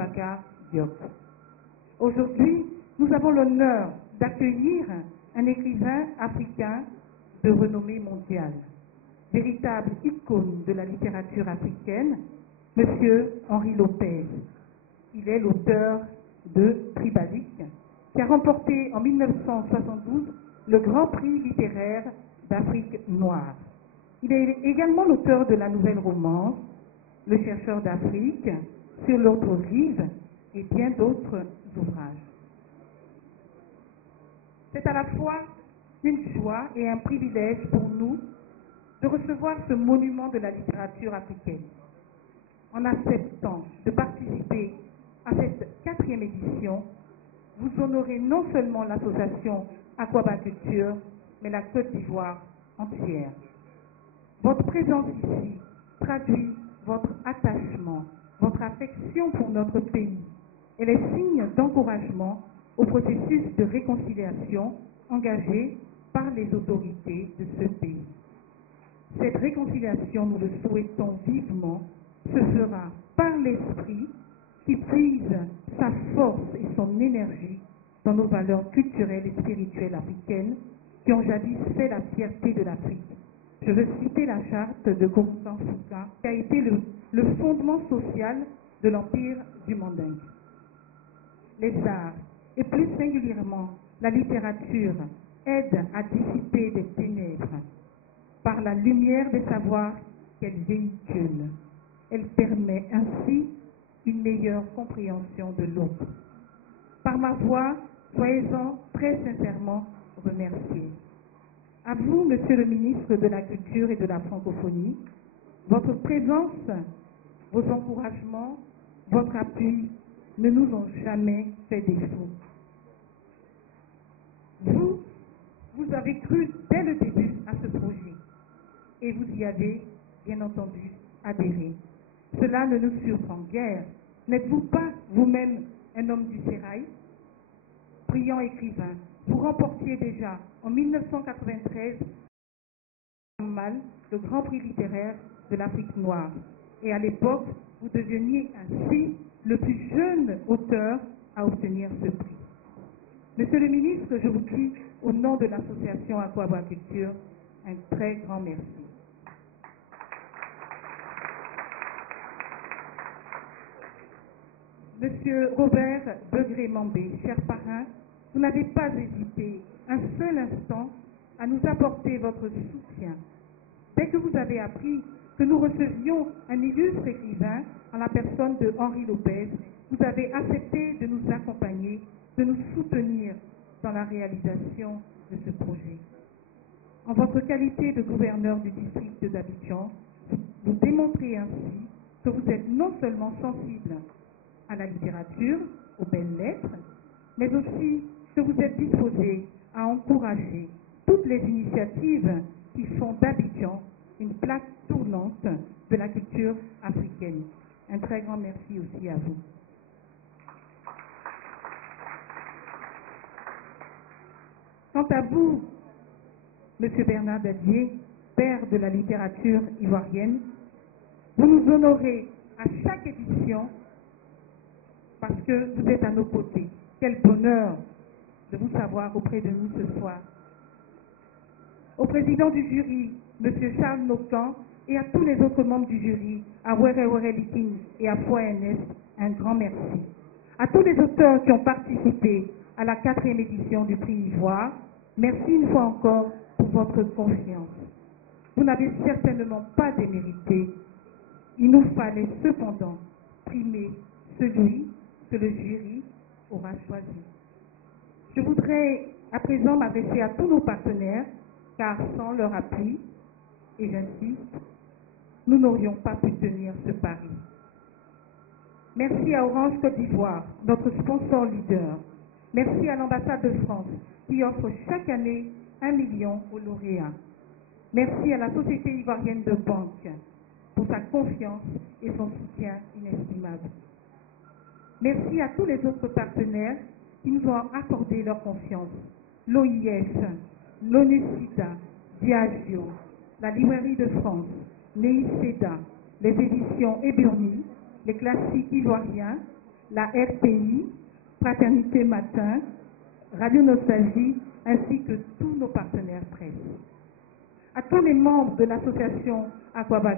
Boubacar Diop. Aujourd'hui, nous avons l'honneur d'accueillir un écrivain africain de renommée mondiale, véritable icône de la littérature africaine, M. Henri Lopez. Il est l'auteur de Tribalique, qui a remporté en 1972 le Grand Prix littéraire d'Afrique noire. Il est également l'auteur de la nouvelle romance Le chercheur d'Afrique, Sur l'autre rive et bien d'autres ouvrages. C'est à la fois une joie et un privilège pour nous de recevoir ce monument de la littérature africaine. En acceptant de participer à cette 4e édition, vous honorez non seulement l'association Aquaba Culture, mais la Côte d'Ivoire entière. Votre présence ici traduit votre attachement, votre affection pour notre pays et les signes d'encouragement au processus de réconciliation engagé par les autorités de ce pays. Cette réconciliation, nous le souhaitons vivement, se fera par l'esprit qui puise sa force et son énergie dans nos valeurs culturelles et spirituelles africaines qui ont jadis fait la fierté de l'Afrique. Je veux citer la charte de Gonzalo Foucault, qui a été le fondement social de l'Empire du Mandingue. Les arts, et plus singulièrement la littérature, aident à dissiper des ténèbres par la lumière des savoirs qu'elle véhicule. Elle permet ainsi une meilleure compréhension de l'autre. Par ma voix, soyez-en très sincèrement remerciés. À vous, Monsieur le ministre de la Culture et de la Francophonie, votre présence, vos encouragements, votre appui ne nous ont jamais fait défaut. Vous avez cru dès le début à ce projet et vous y avez, bien entendu, adhéré. Cela ne nous surprend guère. N'êtes-vous pas vous-même un homme du sérail? Brillant écrivain, vous remportiez déjà en 1993 le Grand Prix littéraire de l'Afrique noire. Et à l'époque, vous deveniez ainsi le plus jeune auteur à obtenir ce prix. Monsieur le ministre, je vous dis au nom de l'association Aquaba Culture un très grand merci. Monsieur Robert Begré-Mambé, cher parrain, vous n'avez pas hésité un seul instant à nous apporter votre soutien. Dès que vous avez appris que nous recevions un illustre écrivain en la personne de Henri Lopez, vous avez accepté de nous accompagner, de nous soutenir dans la réalisation de ce projet. En votre qualité de gouverneur du district d'Abidjan, vous démontrez ainsi que vous êtes non seulement sensible à la littérature, aux belles lettres, mais aussi que vous êtes disposé à encourager toutes les initiatives qui font d'Abidjan une plaque tournante de la culture africaine. Un très grand merci aussi à vous. Quant à vous, Monsieur Bernard Dadier, père de la littérature ivoirienne, vous nous honorez à chaque édition parce que vous êtes à nos côtés. Quel bonheur de vous savoir auprès de nous ce soir. Au président du jury, M. Charles Nokan, et à tous les autres membres du jury, à Were Liking et à Foi NS, un grand merci. À tous les auteurs qui ont participé à la 4e édition du prix Ivoire, merci une fois encore pour votre confiance. Vous n'avez certainement pas démérité. Il nous fallait cependant primer celui que le jury aura choisi. Je voudrais à présent m'adresser à tous nos partenaires, car sans leur appui, et j'insiste, nous n'aurions pas pu tenir ce pari. Merci à Orange Côte d'Ivoire, notre sponsor leader. Merci à l'ambassade de France, qui offre chaque année 1 million aux lauréats. Merci à la Société ivoirienne de banque pour sa confiance et son soutien inestimable. Merci à tous les autres partenaires qui nous ont accordé leur confiance. L'OIF, l'ONU-SIDA, Diageo, la Librairie de France, l'EICEDA, les éditions Eburni, les classiques ivoiriens, la RPI, Fraternité Matin, Radio Nostalgie, ainsi que tous nos partenaires presse. À tous les membres de l'association Aquaba